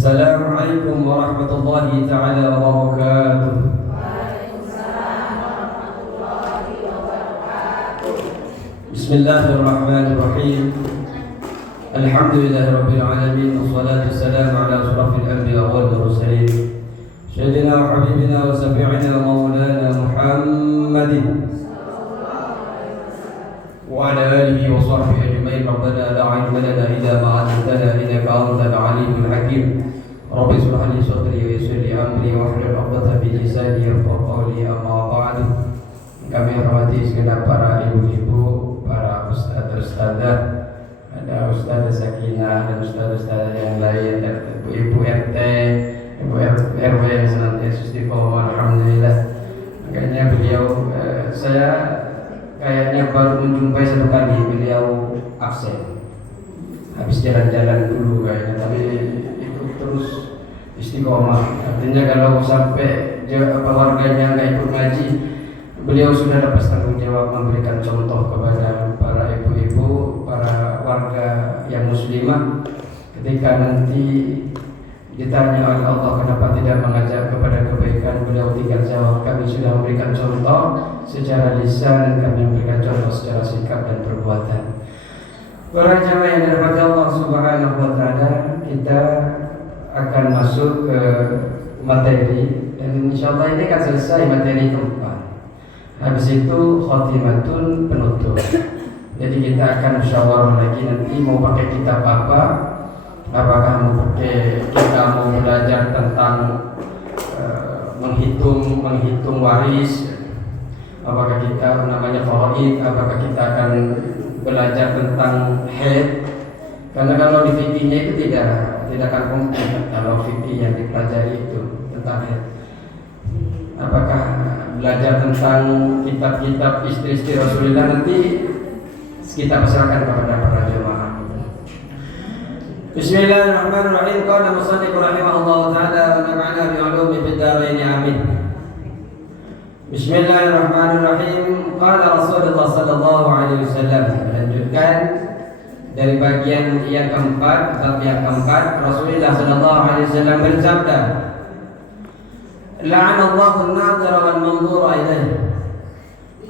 Assalamualaikum warahmatullahi ta'ala wabarakatuh. Waalaikumsalam warahmatullahi wabarakatuh. Bismillahirrahmanirrahim. Alhamdulillahirabbil alamin wassalatu wassalamu ala asyrafil anbiya wal mursalin sayyidina wa habibina wa syafi'ina maulana Muhammadin wa ala alihi wa sahbihi ajma'in. Rabbana la 'ilma lana illa ma 'allamtana innaka antal 'alimul hakim. Rabbi shrah li sadri wa yassir li amri wahlul 'uqdatam min lisani yafqahu qawli. Amma ba'du. Kami hormati segenap para ibu-ibu, para ustaz-ustazah, ada Ustazah Sakinah dan ustaz-ustazah yang lain, dan ibu-ibu RT, ibu RW yang senantiasa istiqomah, alhamdulillah. Makanya beliau saya kayaknya baru menjumpai satu kali beliau absen. Habis jalan-jalan dulu kayaknya, tapi itu terus istiqomah. Artinya kalau sampai warganya nggak ikut ngaji, beliau sudah lepas tanggung jawab memberikan contoh kepada para ibu-ibu, para warga yang muslimah. Ketika nanti ditanya oleh Allah kenapa tidak mengajak kepada kebaikan, beliau tinggal jawab, kami sudah memberikan contoh secara lisan, kami memberikan contoh secara sikap dan perbuatan. Para jamaah yang dirahmati Allah Subhanahu wa taala, kita akan masuk ke materi, dan insyaallah ini akan selesai materi keempat. Habis itu khotimatun, penutup. Jadi kita akan musyawarah lagi nanti mau pakai kitab apa. Apakah mau pakai, kita mau belajar tentang menghitung waris, apakah kita namanya faraid, apakah kita akan belajar tentang haid. Karena kalau di fikihnya itu tidak akan mungkin kalau fikih yang dipelajari itu tentang haid. Apakah belajar tentang kitab-kitab istri-istri Rasulullah, nanti kita persilakan kepada para jemaah. Bismillahirrahmanirrahim. Qala musannif rahimahullahu taala wa nafa'ana bi 'ulumi fid dharain amin. Bismillahirrahmanirrahim. Qala Rasulullah sallallahu alaihi wasallam, melanjutkan dari bagian yang keempat, bab yang keempat, Rasulullah sallallahu alaihi wasallam bersabda, la'anallahu an-nadhira wal manzura ilaihi.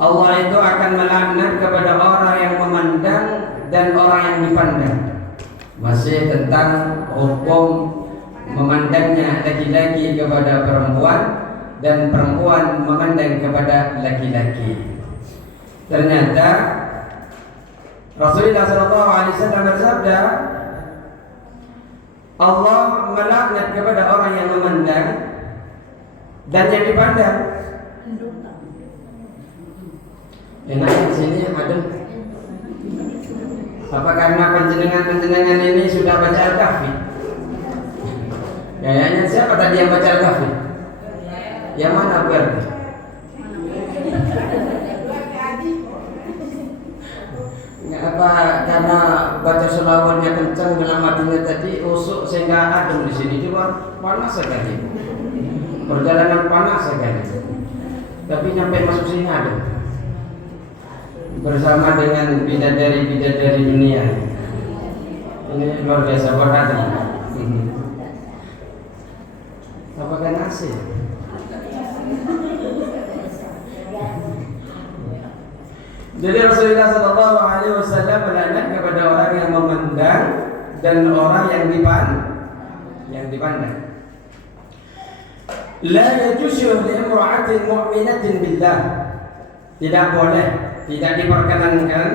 Allah itu akan melaknat kepada orang yang memandang dan orang yang dipandang. Masih tentang hukum memandangnya laki-laki kepada perempuan dan perempuan memandang kepada laki-laki. Ternyata Rasulullah SAW bersabda, Allah melaknat kepada orang yang memandang dan yang dipandang. Enak di sini ada. Apa karena panjenengan ini sudah baca Al-Kahfi? Kayaknya siapa tadi yang baca Al-Kahfi? Yang mana berarti? Apa karena baca selawatnya kencang dalam hatinya tadi usuk sehingga adem di sini, cuma panas sekali. Perjalanan panas sekali. Tapi nyampe masuk sini adem. Bersama dengan bidadari-bidadari dunia. Ini luar biasa berkata. Apakah nasi? Jadi Rasulullah SAW melaknat kepada orang yang memandang dan orang yang dipandang. La yajuzu li imra'atin mu'minatin billah. Tidak boleh, tidak diperkenankan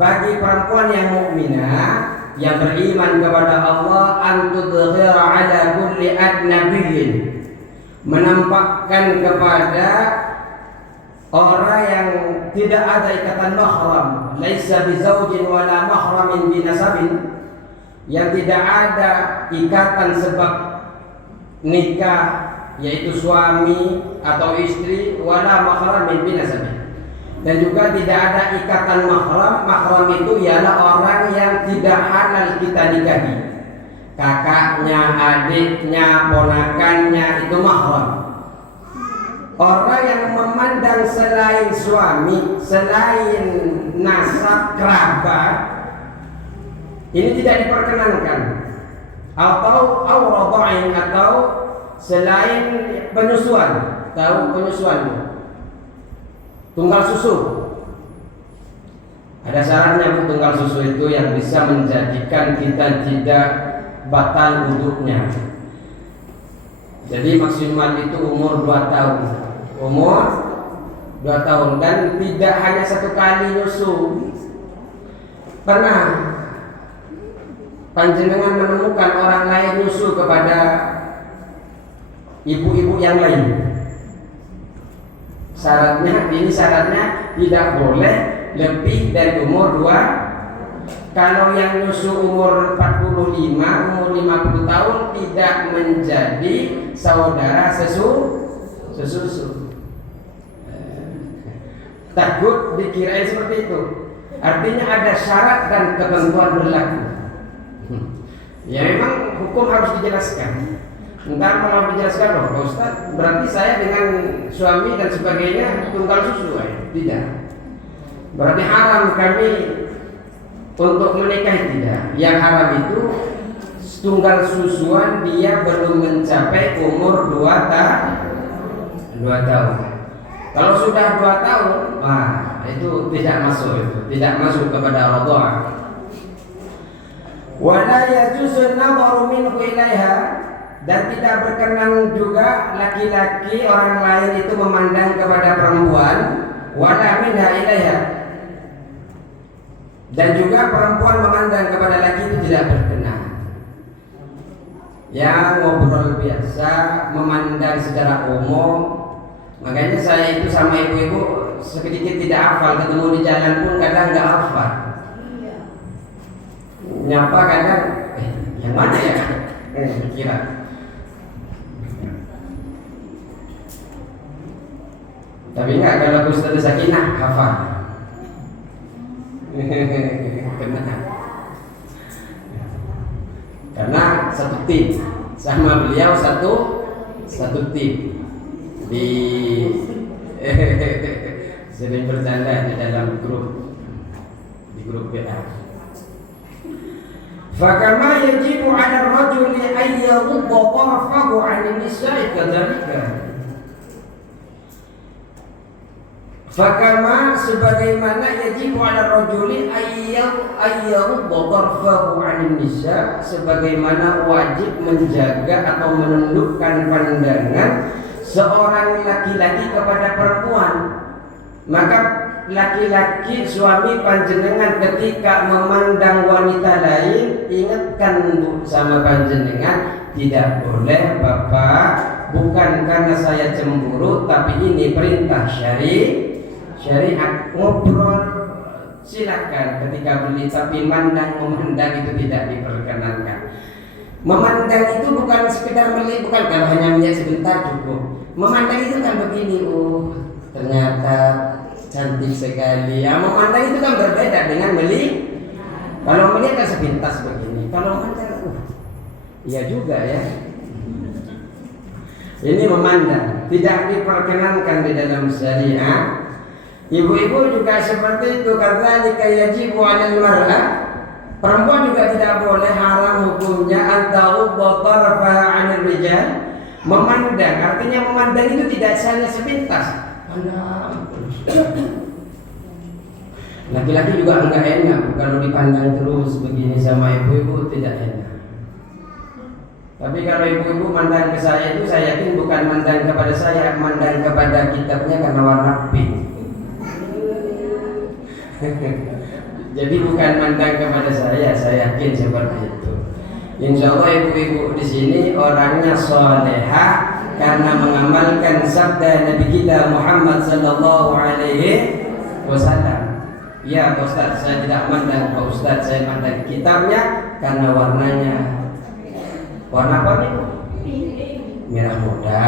bagi perempuan yang mukminah yang beriman kepada Allah antudhira ala kulli adnabiyyin, menampakkan kepada orang yang tidak ada ikatan mahram, laisa bizaujin wala mahramin binasabin, yang tidak ada ikatan sebab nikah yaitu suami atau istri, wala mahramin binasabin, dan juga tidak ada ikatan mahram. Mahram itu ialah orang yang tidak halal kita nikahi, kakaknya, adiknya, ponakannya, itu mahram. Orang yang memandang selain suami, selain nasab kerabat, ini tidak diperkenankan. atau radha'in, atau selain penyusuan. Tahu penyusuan? Tunggal susu. Ada syaratnya tunggal susu itu yang bisa menjadikan kita tidak batal wudhunya. Jadi maksimal itu umur 2 tahun. Umur 2 tahun, dan tidak hanya satu kali nyusu. Pernah panjenengan menemukan orang lain nyusu kepada ibu-ibu yang lain? Syaratnya tidak boleh lebih dari umur 2. Kalau yang nyusu umur 45, umur 50 tahun tidak menjadi saudara sesusu. Takut dikirain seperti itu. Artinya ada syarat dan ketentuan berlaku. Ya memang hukum harus dijelaskan. Entar kalau dijelaskan, loh Pak Ustaz, berarti saya dengan suami dan sebagainya tunggal susu. Tidak. Berarti haram kami untuk menikahi, tidak. Yang haram itu tunggal susuan dia belum mencapai umur 2 tahun. Kalau sudah 2 tahun, itu tidak masuk kepada radha'ah. Wala yajuzu an-nadharu minhu ilaiha, dan tidak berkenan juga laki-laki orang lain itu memandang kepada perempuan, wala minha ilaiha, dan juga perempuan memandang kepada laki itu tidak berkenan. Ya, ngobrol biasa, memandang secara umum. Makanya saya itu sama ibu-ibu sedikit tidak hafal, ketemu di jalan pun kadang nggak hafal. Nyapa kadang, yang mana ya? Kira. Tapi enggak, kalau Ustaz Sakinah hafal. Karena satu tim, sama beliau satu tim. Di sering bercanda di dalam grup WA. Fakama yajibu 'ala ar-rajuli an yaghudda tarafahu 'an an-nisa'i kadzalika. Fakama sebagaimana yajibu 'ala ar-rajuli an yaghudda tarafahu 'an an-nisa', sebagaimana wajib menjaga atau menundukkan pandangan seorang laki-laki kepada perempuan. Maka laki-laki suami panjenengan ketika memandang wanita lain, ingatkan sama panjenengan, tidak boleh Bapak, bukan karena saya cemburu, tapi ini perintah syariat. Ngobrol silakan ketika beli, tapi memandang itu tidak diperkenankan. Memandang itu bukan sekedar melihat, bukan kalau hanya melihat sebentar cukup. Memandang itu kan begini, ternyata cantik sekali. Ya, memandang itu kan berbeda dengan melihat. Kalau melihat kan sepintas begini. Kalau memandang, iya juga ya. Ini memandang tidak diperkenankan di dalam syariat. Ibu-ibu juga seperti itu. Kadzalika yajibu 'alal mar'ah. Perempuan juga tidak boleh, haram hukumnya antaghudda tarafaha 'anil rijal. Memandang, artinya memandang itu tidak hanya sepintas. Laki-laki juga enggak enak kalau dipandang terus begini sama ibu-ibu, tidak enak. Tapi kalau ibu-ibu mandang ke saya itu, saya yakin bukan mandang kepada saya, mandang kepada kitabnya karena warna pink. Jadi bukan mandang kepada saya yakin seperti itu. Insya Allah ibu-ibu di sini orangnya soleha karena mengamalkan sabda Nabi kita Muhammad sallallahu alaihi wasallam. Ya Pak Ustaz, saya tidak mandang Pak Ustaz, saya mandang kitabnya karena warnanya. Warna apa nih? Merah muda.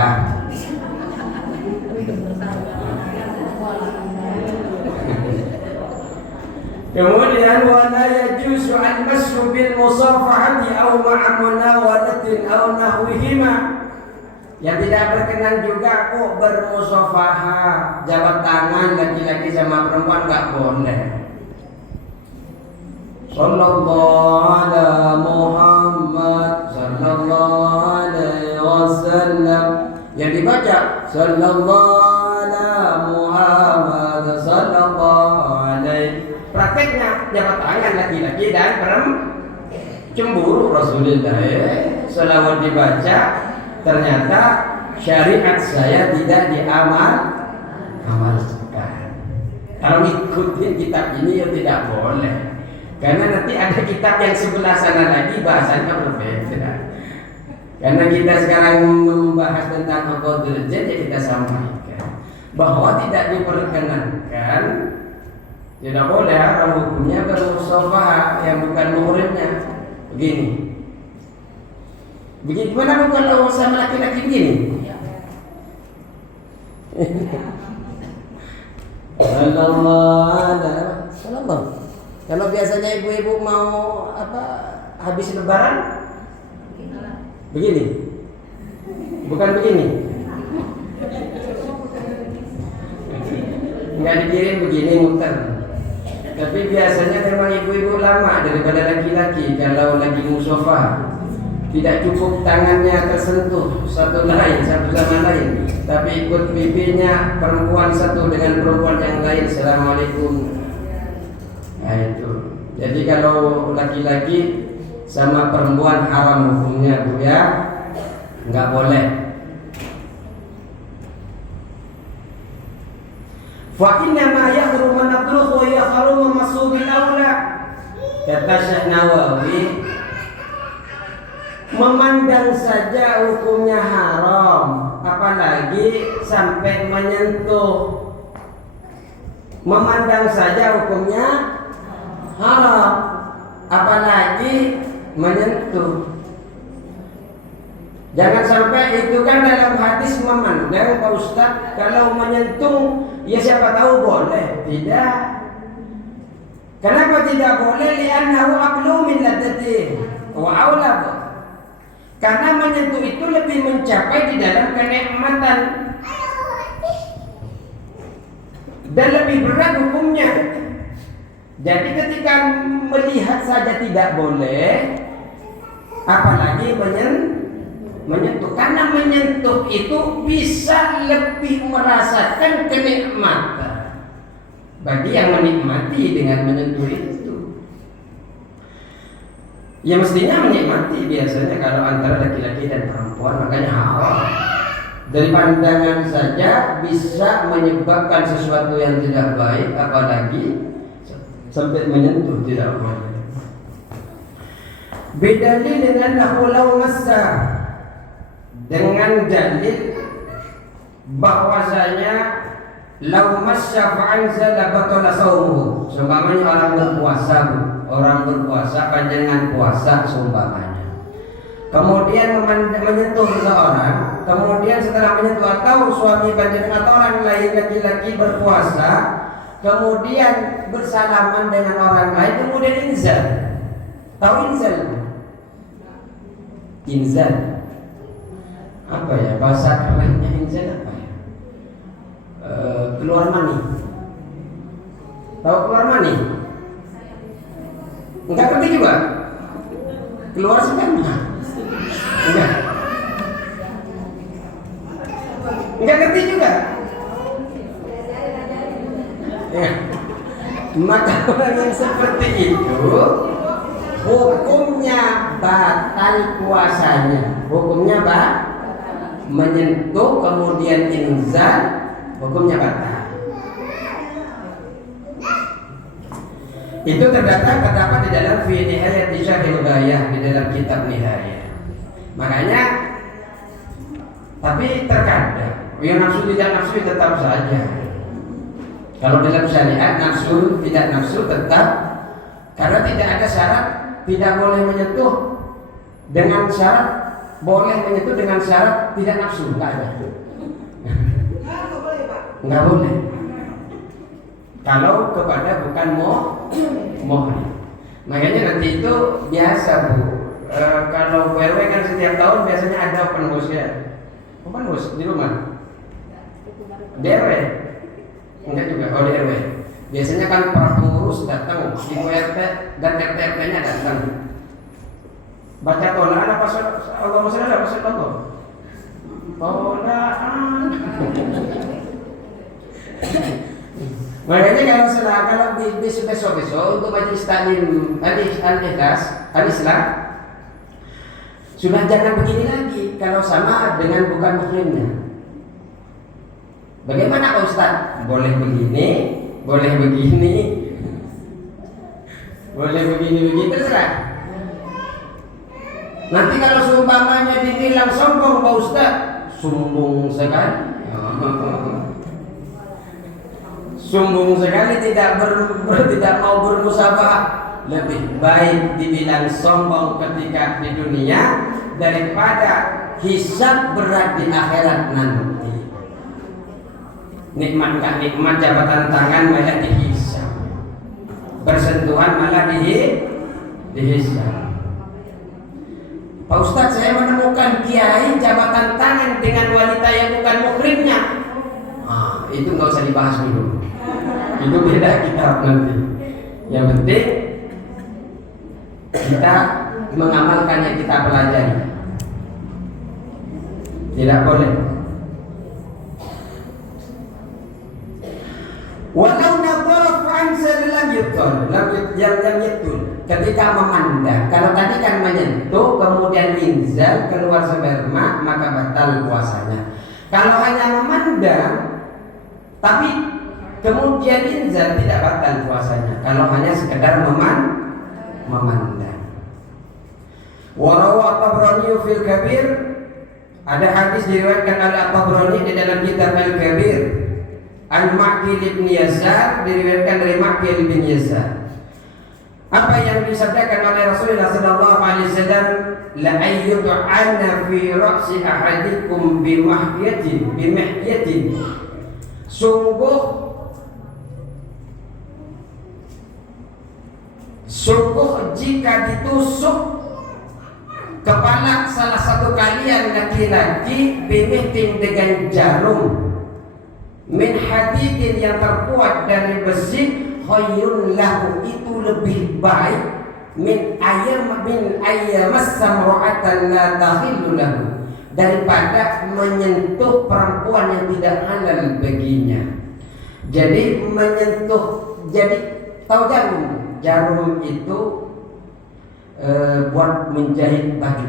Kemudian wala yajuzu al-mashu bil musafahati aw ma'a munawalatin aw nahwihima. Yang tidak berkenan juga kok bermusafahah, jabat tangan laki-laki sama perempuan enggak boleh. Sallallahu ala Muhammad Yang dibaca sallallahu ala Muhammad sallallahu alaihi. Prakteknya jabat tangan laki-laki dan cemburu Rasulullah. Selawat dibaca, ternyata syariat saya tidak amalkan. Kalau ngikutin kitab ini ya tidak boleh. Karena nanti ada kitab yang sebelah sana lagi bahasanya berbeda. Karena kita sekarang membahas tentang Qadrul Jad, ya kita sampaikan bahwa tidak diperkenankan, tidak boleh haram hukumnya bermusafahah yang bukan muhrimnya. Begini mana kalau sama laki-laki begini? Sallallahu. Kalau biasanya ibu-ibu mau habis lebaran begini, bukan begini, nggak dikirim begini muter. Tapi biasanya memang ibu-ibu lama daripada laki-laki. Kalau lagi musafah tidak cukup tangannya tersentuh satu sama lain, tapi ikut pipinya perempuan satu dengan perempuan yang lain. Assalamualaikum. Nah itu. Jadi kalau laki-laki sama perempuan haram hukumnya Bu ya, nggak boleh. Fa inna ma yahrum an-nadruh wa yahrum masubil aula. Kata Syekh Nawawi, memandang saja hukumnya haram, apalagi sampai menyentuh. Memandang saja hukumnya haram, apalagi menyentuh. Jangan sampai itu kan dalam hadis memandang Pak Ustaz, kalau menyentuh ya siapa tahu boleh. Tidak. Kenapa tidak boleh? Li'annahu aqlu min ladati wa aulad. Karena menyentuh itu lebih mencapai di dalam kenikmatan dan lebih berat hukumnya. Jadi ketika melihat saja tidak boleh, apalagi menyentuh. Karena menyentuh itu bisa lebih merasakan kenikmatan bagi yang menikmati dengan menyentuh itu. Ya mestinya menikmati biasanya kalau antara laki-laki dan perempuan, makanya haram. Dari pandangan saja bisa menyebabkan sesuatu yang tidak baik, apalagi sampai menyentuh tidak boleh. Beda dengan lahulau massa, dengan dalil bahwasanya lau massa fa'anzala batala saumuhu. Seumpamanya orang berpuasa panjangan puasa seumpamanya. Kemudian menyentuh seseorang, kemudian setelah menyentuh atau suami panjangan atau orang lain laki-laki berpuasa, kemudian bersalaman dengan orang lain, kemudian inzal. Tahu inzal? Inzal apa ya, bahasa kerennya inzal apa ya? Keluar mani. Tahu keluar mani? Enggak ngerti juga. Keluar sperma. Enggak. Enggak ngerti juga. Ya. Maka orang yang seperti itu hukumnya batal puasanya. Hukumnya menyentuh kemudian inzal, hukumnya batal. Itu terdapat di dalam fi nihayat syarhil ghayah, di dalam kitab Nihayah. Makanya tapi terkadang yang nafsu tidak nafsu tetap saja. Kalau dalam syariat nafsu tidak nafsu tetap, karena tidak ada syarat tidak boleh menyentuh dengan syarat boleh menyentuh dengan syarat tidak nafsu, enggak ada. Enggak boleh. Kalau kepada bukan muhrim. Makanya nanti itu biasa Bu. Kalau WW kan setiap tahun biasanya ada open house ya. Open house di rumah. Di RW. Enggak juga, di RW. Biasanya kan para pengurus datang, ibu RT dan RT-RT-nya datang. Baca tola ada pasal Allah masalah ada pasal Allah. Polaan. Makanya kalau besok untuk majelis taklim al-Islam sudah jangan begini lagi kalau sama dengan bukan muslimnya. Bagaimana Pak Ustaz? Boleh begini, boleh begini, boleh begini terserah. Nanti kalau seumpamanya dibilang sombong Pak Ustaz, sombong sekali. Sombong sekali tidak mau bermusyawarah. Lebih baik dibilang sombong ketika di dunia daripada hisab berat di akhirat nanti. Nikmat gak nikmat jabatan tangan malah dihisab, bersentuhan malah dihisab. Pak Ustadz, saya menemukan kiai jabatan tangan dengan wanita yang bukan muhrimnya. Itu nggak usah dibahas dulu. Itu beda kitab nanti. Yang penting kita mengamalkan yang kita pelajari. Tidak boleh. Walau nadhara fa'ansa lam yutul, yang yutul. Ketika memandang, kalau tadi kan menyentuh kemudian inzal keluar sperma maka batal puasanya. Kalau hanya memandang tapi kemudian inzal tidak batal puasanya. Kalau hanya sekedar memandang. Warawa Tabrani fil Kabir, ada hadis diriwayatkan oleh Tabrani di dalam kitab Al-Kabir. An Ma'qil bin Yasar, diriwayatkan dari Ma'qil bin Yasar. Apa yang disabdakan oleh Rasulullah sallallahu alaihi wasallam, la ayyud'ana fi ra'si ahadikum bimahyatin. Sungguh jika ditusuk kepala salah satu kalian laki-laki bimihtin dengan jarum min hadidin yang terbuat dari besi, khairun lahu, itu lebih baik min ayyamas samra'atan la tahillu lahu, daripada menyentuh perempuan yang tidak halal baginya. Jadi menyentuh, jadi tahu jarum itu buat menjahit baju.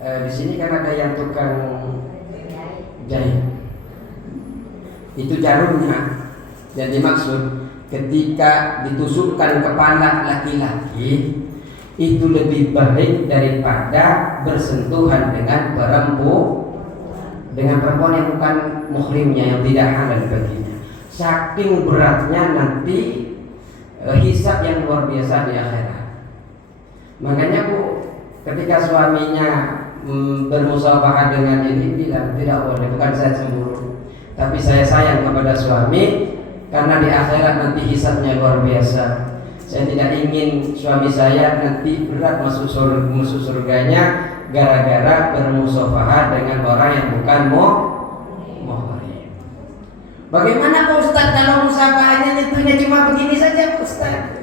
Di sini kan ada yang tukang jahit. Itu jarumnya. Dan dimaksud ketika ditusukkan kepala laki-laki itu lebih baik daripada bersentuhan dengan perempuan yang bukan muhrimnya, yang tidak halal baginya. Saking beratnya nanti hisab yang luar biasa di akhirat. Makanya Bu, ketika suaminya bermusyawarah dengan ini bilang tidak boleh, bukan saya cemburu, tapi saya sayang kepada suami karena di akhirat nanti hisabnya luar biasa. Saya tidak ingin suami saya nanti berat masuk surganya gara-gara bermusyawarah dengan orang yang bukan muhrim. Bagaimana Pak Ustaz kalau musyawarahnya nyentuhnya cuma begini saja Pak Ustaz?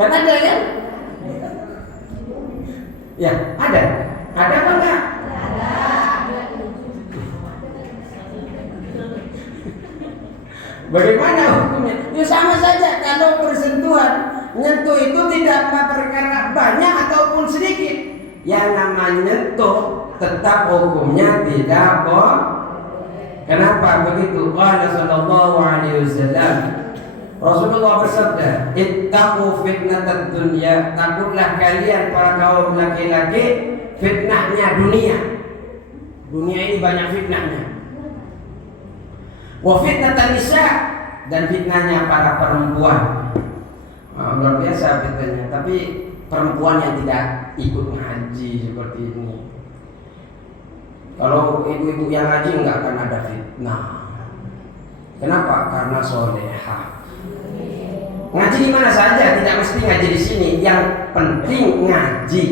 Kan ada kan? Ya, ada. Ada apa enggak? Bagaimana hukumnya? Ya sama saja kalau bersentuhan, nyentuh itu tidak perkara banyak ataupun sedikit. Yang namanya nyentuh tetap hukumnya tidak boleh. Kenapa begitu? Qala sallallahu alaihi wasallam, Rasulullah bersabda, ittaqu fitnatad dunya, takutlah kalian para kaum laki-laki fitnahnya dunia. Dunia ini banyak fitnahnya. Wa fitnatan nisa, dan fitnahnya para perempuan. Luar biasa fitnahnya. Tapi perempuan yang tidak ikut ngaji seperti ini. Kalau ibu-ibu yang ngaji enggak akan ada fitnah. Kenapa? Karena solehah. Ngaji di mana saja, tidak mesti ngaji di sini. Yang penting ngaji.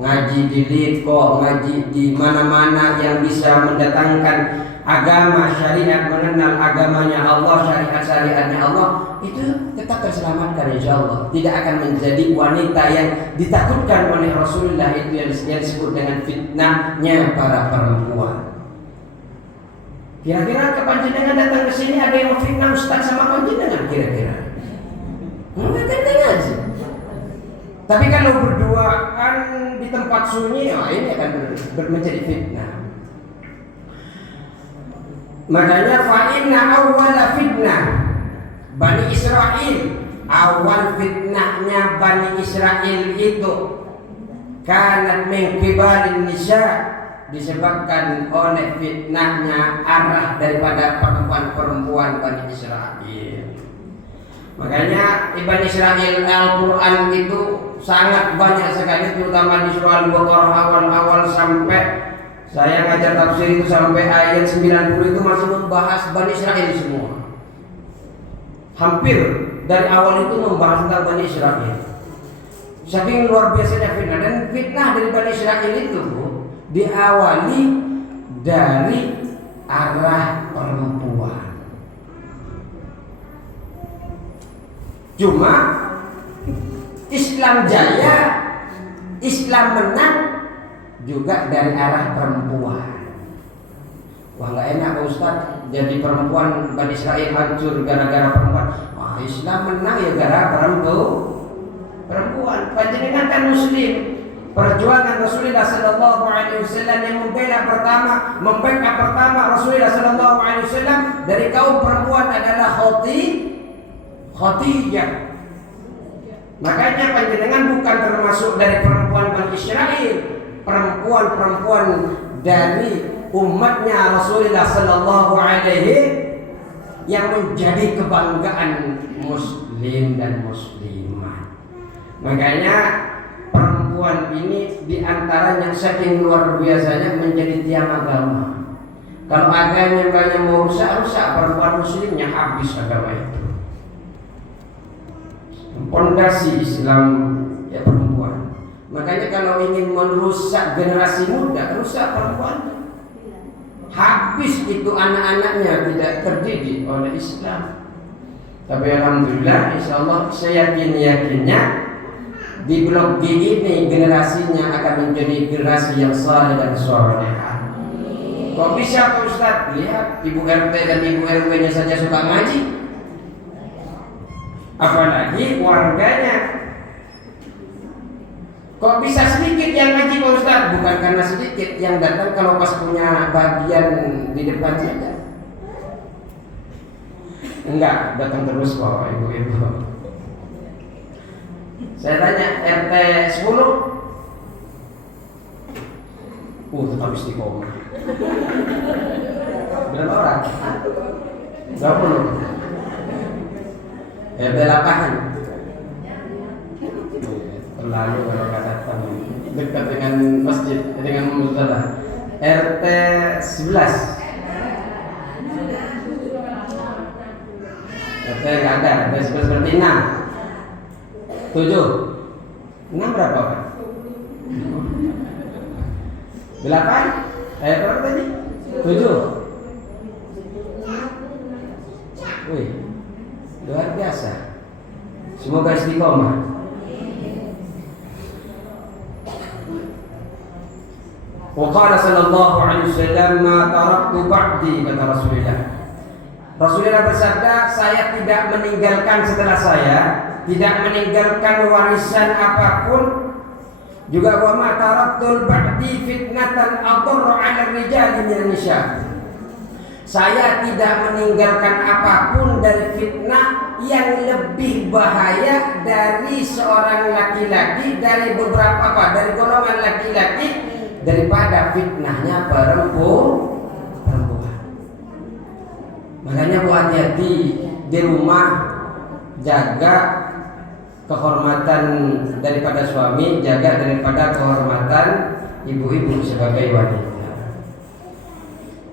Ngaji di Litko, ngaji di mana-mana yang bisa mendatangkan agama syariat, mengenal agamanya Allah, syariatnya Allah, itu tetap terselamatkan insya Allah. Tidak akan menjadi wanita yang ditakutkan oleh Rasulullah, itu yang disebut dengan fitnahnya para perempuan. Kira-kira ke panjenengan datang ke sini ada yang fitnah Ustaz sama panjenengan kira-kira? Enggak aja. Tapi kalau berduaan di tempat sunyi, ini akan menjadi fitnah. Makanya fa'inna awwala fitnah Bani Israel, awal fitnahnya Bani Israel itu kanat min qibalin nisa, disebabkan oleh fitnahnya arah daripada perempuan-perempuan Bani Israel. Makanya Bani Israel Al-Quran itu sangat banyak sekali, terutama di surah Al-Baqarah awal-awal sampai saya ngajar tafsir itu sampai ayat 90 itu masih membahas Bani Israel semua. Hampir dari awal itu membahas tentang Bani Israel. Saking luar biasanya fitnah, dan fitnah dari Bani Israel itu diawali dari arah perempuan. Cuma Islam jaya, Islam menang juga dari arah perempuan. Wah, nggak enak Pak Ustaz, jadi perempuan Bani Israel hancur gara-gara perempuan. Wah, Islam menang ya gara-gara perempuan. Panjenengan kan muslim. Perjuangan Rasulullah sallallahu alaihi wasallam yang membela pertama, membackup pertama Rasulullah sallallahu alaihi wasallam dari kaum perempuan adalah Khadijah. Makanya panjenengan bukan termasuk dari perempuan Bani Israel, perempuan-perempuan dari umatnya Rasulullah sallallahu alaihi yang menjadi kebanggaan muslim dan muslimah. Makanya perempuan ini diantaranya saking luar biasanya menjadi tiang agama. Kalau agamanya mau rusak, perempuan muslimnya habis agama itu. Pondasi Islam ya perempuan. Makanya kalau ingin merusak generasi muda, rusak perempuan. Habis itu anak-anaknya tidak terdidik oleh Islam. Tapi alhamdulillah, insyaallah saya yakinnya di blok G ini generasinya akan menjadi generasi yang saleh dan salehah. Kok bisa Pak Ustaz? Lihat Ibu RT dan Ibu RW-nya saja suka ngaji. Apalagi warganya. Kok bisa sedikit yang ngaji Pak Ustaz? Bukan karena sedikit, yang datang kalau pas punya bagian di depan saja. Enggak, datang terus Bapak Ibu-ibu. Saya tanya RT 10. Tetap istiqomah. Berapa orang? 20. RT 8. Terlalu kalau katakan dekat dengan masjid, dengan musala. RT 11. RT nggak ada, RT 11 berarti 6. 7. 6 berapa Pak? 8? Berapa tadi? 7. Wih, luar biasa. Semoga istiqomah. Waqala sallallahu alaihi wasallam ma taraktu ba'di, kata Rasulullah. Rasulullah bersabda, saya tidak meninggalkan setelah saya, tidak meninggalkan warisan apapun. Juga wa ma taraktul ba'di fitnatan adarra 'ala rijali min nisa. Saya tidak meninggalkan apapun dari fitnah yang lebih bahaya dari seorang laki-laki, dari beberapa dari golongan laki-laki, daripada fitnahnya perempuan. Makanya bu hati-hati di rumah, jaga kehormatan daripada suami, jaga daripada kehormatan ibu-ibu sebagai wanita.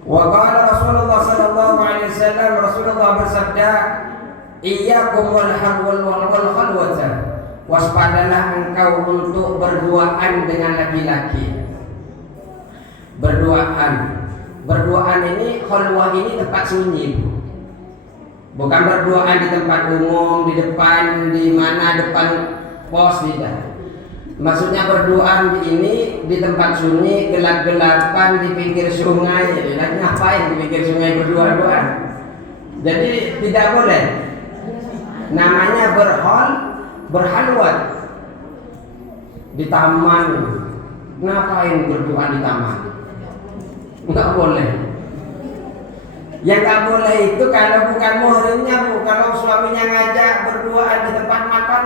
Wa qala Rasulullah sallallahu alaihi wasallam, Rasulullah bersabda, iyyakum wal khalwata. Waspadalah engkau untuk berduaan dengan laki-laki. Berduaan Berduaan ini, khalwah ini tempat sunyi. Bukan berduaan di tempat umum, di depan, di mana, depan pos, tidak. Maksudnya berduaan ini di tempat sunyi, gelap-gelapan, di pinggir sungai. Jadi ngapain di pinggir sungai berdua-duaan? Jadi tidak boleh. Namanya berhalwat di taman. Ngapain berdoa di taman? Enggak boleh. Yang enggak boleh itu kalau bukan muhrimnya, Bu. Kalau suaminya ngajak berduaan di tempat makan,